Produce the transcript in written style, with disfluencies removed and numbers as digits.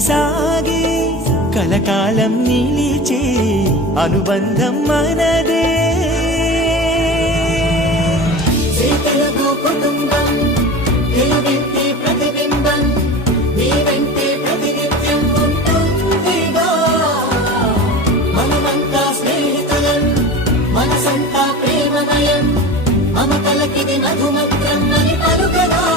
సాగే కలకాలం నిలిచే అనుబంధం మనదే. తెలుగు కుటుంబం వెలువెత్తే ప్రతిబింబం నీ వెంటే ప్రతినిత్యం ఉంటుందిగా. మనమంతా స్నేహితులం, మనసంతా ప్రేమమయం, మమతలకిది మధుమంత్రం అని పలుకగా.